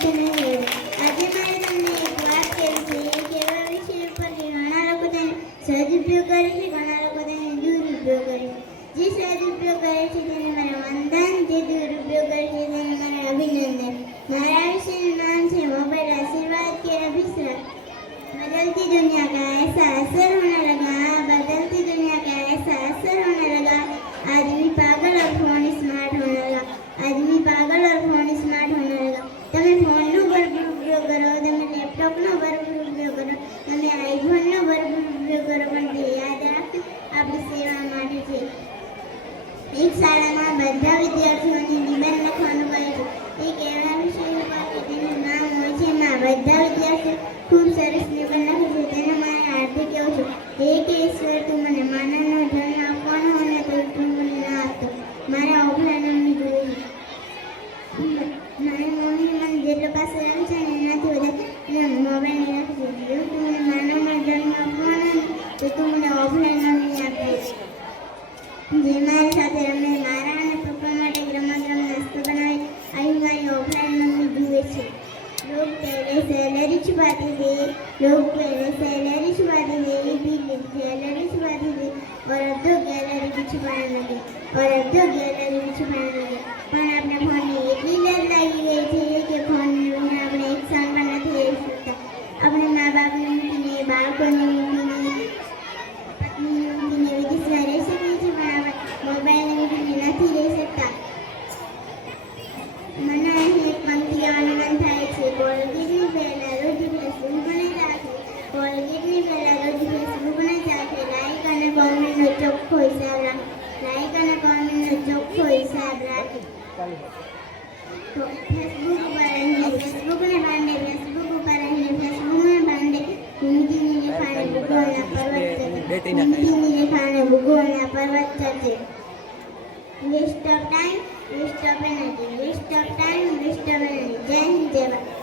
મુખ્ય નહીં. આજે મારે તમને એક વાત કહેવી છે કે એવા વિષય ઉપર કે ઘણા લોકો તેનો સદુપયોગ કરે છે, ઘણા લોકો તેનો દુરુપયોગ કરે છે. જે સદુપયોગ કરે છે તેને મારા વંદન, જે દુરુપયોગ કરે છે તેને મારા અભિનંદન. મારા વિષયનું નામ છે મોબાઈલ आशीर्वाद के अभिश्राप। बदलती दुनिया का ऐसा असर होने लगा, बदलती दुनिया का ऐसा असर होने लगा, आदमी पागल और फोन स्मार्ट होने लगा, आदमी पागल और फोन स्मार्ट होने लगा. તમે ફોનનો ભરપૂર ઉપયોગ કરો, તમે લેપટોપનો ભરપૂર ઉપયોગ કરો, તમે આઈફોનનો ભરપૂર ઉપયોગ કરો, પણ તે યાદ રાખો આપણી સેવા માટે છે. એક શાળામાં બધા વિદ્યાર્થીઓને નિબંધ લખવાનું કહે છે. એક એવા વિષય ઉપર કે તેનું નામ હોય છે માં. બધા વિદ્યાર્થીઓ ખૂબ સરસ નિબંધ લખે છે. તેને મારે હાર્દિક કહેવું છું, હે કે ઈશ્વર, તું મને માનવનો જન્મ આપવાનો હોય ને તો તું મને ના આપતો. મારા ઓફલાઈનની જોઈ મારી મમ્મી મને જેટલો પાસે રહે છે ને એનાથી વધારે મોબાઈલ રાખી છે. જો તું મને માનવનો જન્મ આપવાનો ને તો તું મને ઓફલાઈન આપીશ. જે મારી સાથે રમે, મારા અને પપ્પા માટે રમત નાસ્તો બનાવે, અહીં મારી ઓફલાઈન મમ્મી જુએ છે. लोग पहले सैलरी छुपाते थे, लोग पहले सैलरी छुपाते थे, सैलरी छुपाते थे, और अब तो गैलरी भी छुपाने लगे, और अब तो गैलरी भी छुपाने लगे. પણ આપણે ફોનની એટલી લત લાગી ગઈ છે કે ફોન વિના આપણે એક ક્ષણ પણ નથી રહી શકતા. આપણે મા બાપને મૂકીને, બાળકોને મૂકીને, પત્નીને મૂકીને વિદેશમાં રહી શકીએ છીએ, પણ આપણે મોબાઈલને મૂકીને નથી રહી શકતા. મને અહીં એક પંક્તિ કહેવાનું મન થાય છે. કોલગેટની પહેલા રોજ ફેસબુક નહીં રાખે, કોલગેટની પહેલા રોજ ફેસબુક નહીં રાખે, લાઈક અને કોમેન્ટનો ચોખ્ખો હિસાબ રાખે, લાઈક અને કોમેન્ટનો ચોખ્ખો હિસાબ રાખે. ફેસબુક ઉપર અહીં ફેસબુકને બાંધે, ફેસબુક ઉપર અહીં ફેસબુકને બાંધે, હિન્દીની રેખાને ભૂગોળના પર્વત ચડે, હિન્દીની રેખાને ભૂગોળના પર્વત ચડે. Waste of time, waste of energy, waste of time, waste of energy. જય હિન્દ, જય ભારત.